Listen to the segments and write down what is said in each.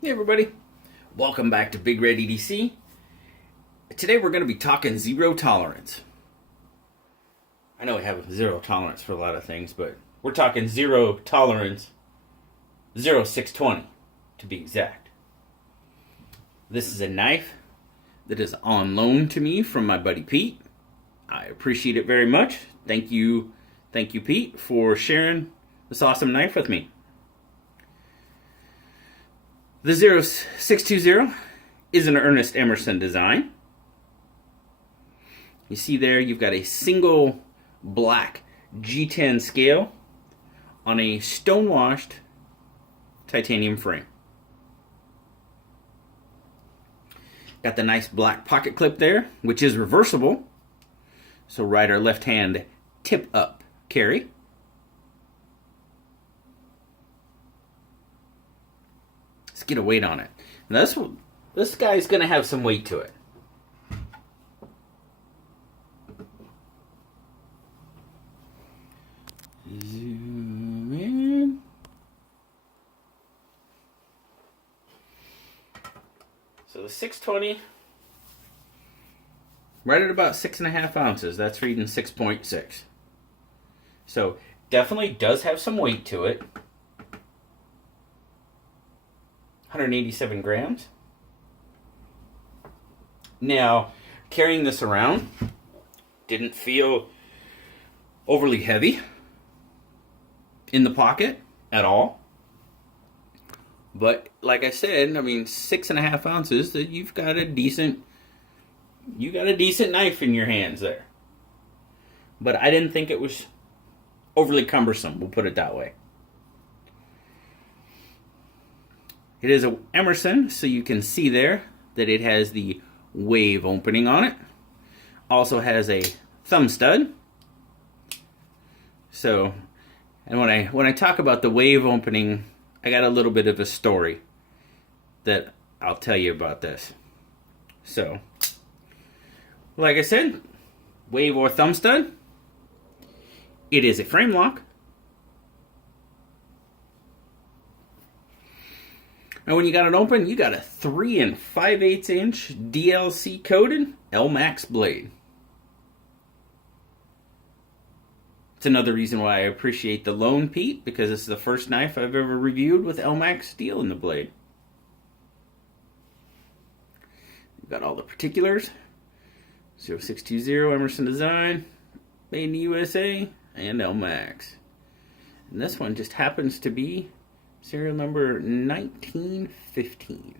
Hey everybody, welcome back to Big Red EDC. Today we're going to be talking zero tolerance. I know we have zero tolerance for a lot of things, but we're talking zero tolerance 0620 to be exact. This is a knife that is on loan to me from my buddy Pete. I appreciate it very much. Thank you Pete, for sharing this awesome knife with me. The 0620 is an Ernest Emerson design. You see there, you've got a single black G10 scale on a stone-washed titanium frame. Got the nice black pocket clip there, which is reversible. So right or left hand tip up carry. Let's get a weight on it. Now this guy's going to have some weight to it. Zoom in. So the 620, right at about 6.5 ounces. That's reading 6.6. So definitely does have some weight to it. 187 grams. Now, carrying this around didn't feel overly heavy in the pocket at all. But like I said, 6.5 ounces, that you've got a decent knife in your hands there. But I didn't think it was overly cumbersome, we'll put it that way. It is a Emerson, so you can see there that it has the wave opening on it. Also has a thumb stud. So, and when I talk about the wave opening, I got a little bit of a story that I'll tell you about this. So, like I said, wave or thumb stud. It is a frame lock. Now when you got it open, you got a 3 5/8 inch DLC coated Elmax blade. It's another reason why I appreciate the loan, Pete, because this is the first knife I've ever reviewed with Elmax steel in the blade. You've got all the particulars. 0620 Emerson design, made in the USA, and Elmax. And this one just happens to be serial number 1915.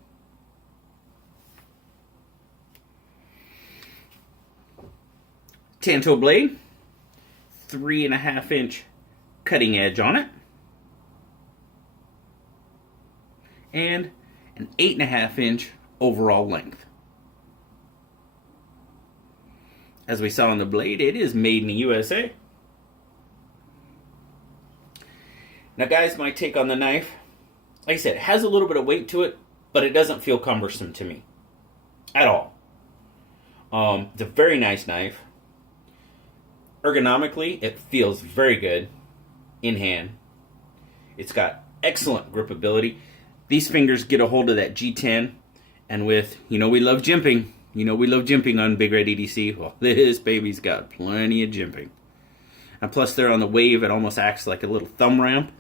Tanto blade, 3.5 inch cutting edge on it, and an 8.5 inch overall length. As we saw on the blade, it is made in the USA. Now guys, my take on the knife, like I said, it has a little bit of weight to it, but it doesn't feel cumbersome to me at all. It's a very nice knife. Ergonomically, it feels very good in hand. It's got excellent gripability. These fingers get a hold of that G10, and with, we love jimping. We love jimping on Big Red EDC. Well, this baby's got plenty of jimping. And plus, they're on the wave. It almost acts like a little thumb ramp.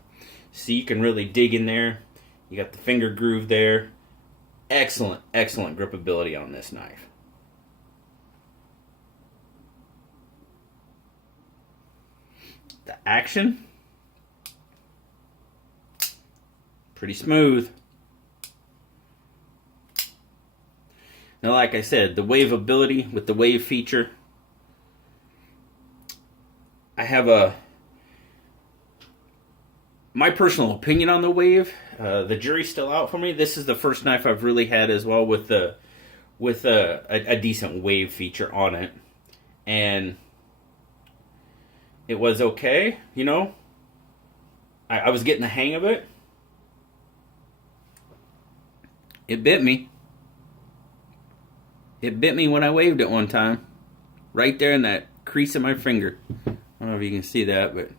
So you can really dig in there. You got the finger groove there. Excellent gripability on this knife. The action, pretty smooth. Now, like I said, the waveability with the wave feature, I have my personal opinion on the wave. The jury's still out for me. This is the first knife I've really had as well with a decent wave feature on it, and it was okay. I was getting the hang of it. It bit me. It bit me when I waved it one time. Right there in that crease of my finger. I don't know if you can see that, but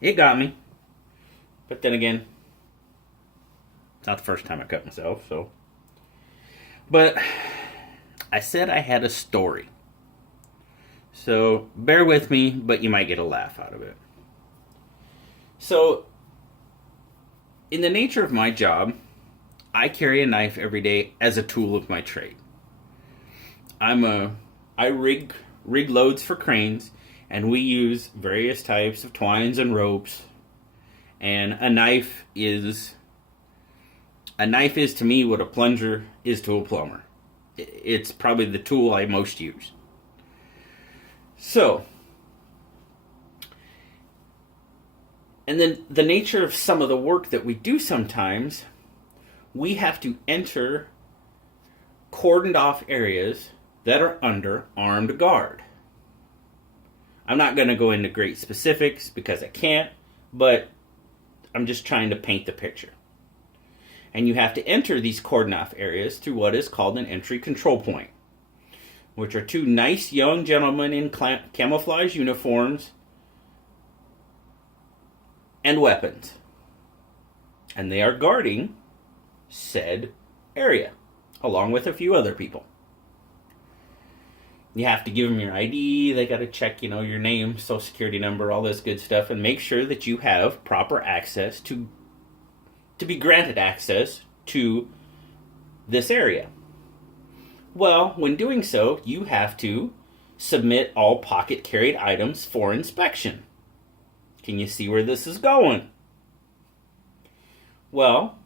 it got me. But then again, It's not the first time I cut myself, so. But I said I had a story. So bear with me, but you might get a laugh out of it. So, in the nature of my job, I carry a knife every day as a tool of my trade. I rig loads for cranes, and we use various types of twines and ropes. And a knife is to me what a plunger is to a plumber. It's probably the tool I most use. So, and then the nature of some of the work that we do sometimes, we have to enter cordoned off areas that are under armed guard. I'm not going to go into great specifics because I can't, but I'm just trying to paint the picture. And you have to enter these cordoned off areas through what is called an entry control point, which are two nice young gentlemen in camouflage uniforms and weapons. And they are guarding said area, along with a few other people. You have to give them your ID, they got to check, your name, social security number, all this good stuff, and make sure that you have proper access to be granted access to this area. Well, when doing so, you have to submit all pocket carried items for inspection. Can you see where this is going? Well,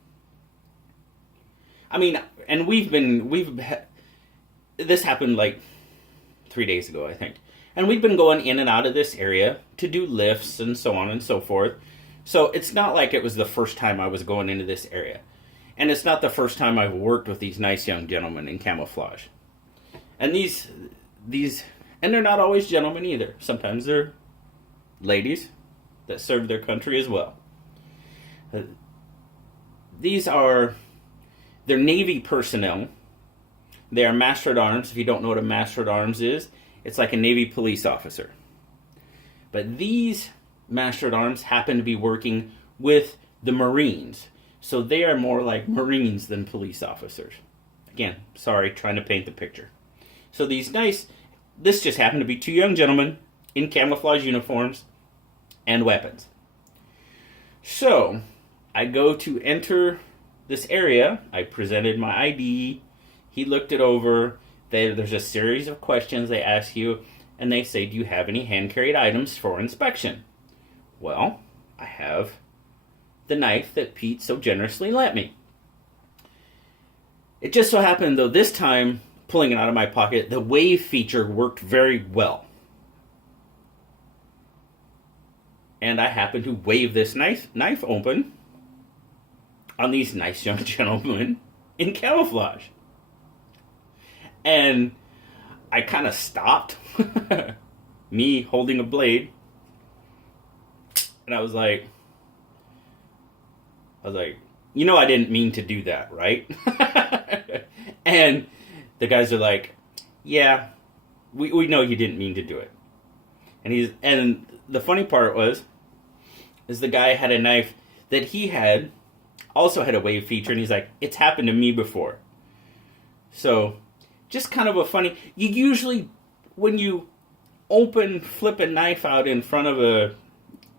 I mean, and this happened like 3 days ago, I think. And we've been going in and out of this area to do lifts and so on and so forth. So it's not like it was the first time I was going into this area. And it's not the first time I've worked with these nice young gentlemen in camouflage. And these, and they're not always gentlemen either. Sometimes they're ladies that serve their country as well. They're Navy personnel. They are master at arms. If you don't know what a master at arms is, it's like a Navy police officer. But these master at arms happen to be working with the Marines. So they are more like Marines than police officers. Again, sorry, trying to paint the picture. So this just happened to be two young gentlemen in camouflage uniforms and weapons. So, I go to enter this area. I presented my ID. He looked it over. There's a series of questions they ask you, and they say, do you have any hand-carried items for inspection? Well, I have the knife that Pete so generously lent me. It just so happened, though, this time, pulling it out of my pocket, the wave feature worked very well. And I happened to wave this knife open on these nice young gentlemen in camouflage. And I kind of stopped, me holding a blade, and I was like, I didn't mean to do that, right? And the guys are like, yeah, we know you didn't mean to do it. And the funny part is the guy had a knife that he also had a wave feature, and he's like, it's happened to me before. So, just kind of a funny, you usually, when you flip a knife out in front of a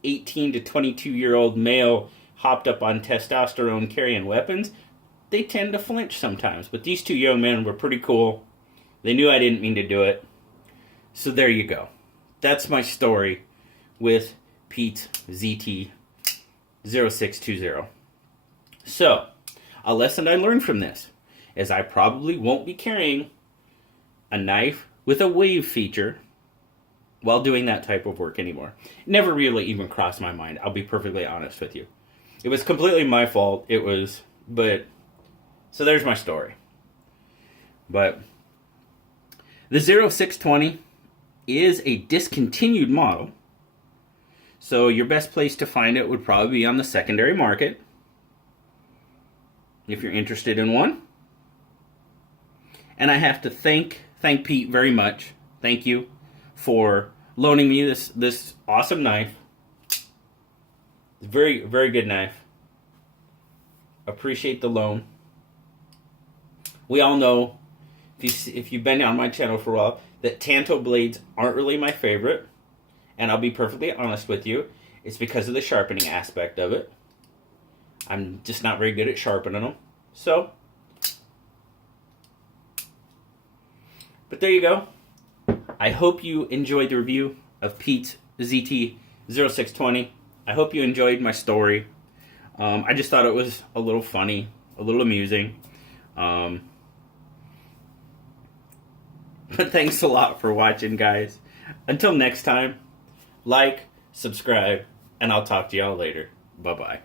18 to 22-year-old male hopped up on testosterone carrying weapons, they tend to flinch sometimes. But these two young men were pretty cool. They knew I didn't mean to do it. So there you go. That's my story with Pete ZT0620. So, a lesson I learned from this is I probably won't be carrying a knife with a wave feature while doing that type of work anymore. Never really even crossed my mind, I'll be perfectly honest with you. It was completely my fault. So there's my story. But the 0620 is a discontinued model. So your best place to find it would probably be on the secondary market, if you're interested in one. And I have to thank Pete very much. Thank you for loaning me this awesome knife. Very, very good knife. Appreciate the loan. We all know, if you've been on my channel for a while, that Tanto blades aren't really my favorite. And I'll be perfectly honest with you. It's because of the sharpening aspect of it. I'm just not very good at sharpening them. So, but there you go. I hope you enjoyed the review of Pete's ZT-0620. I hope you enjoyed my story. I just thought it was a little funny, a little amusing. But thanks a lot for watching, guys. Until next time, like, subscribe, and I'll talk to y'all later. Bye-bye.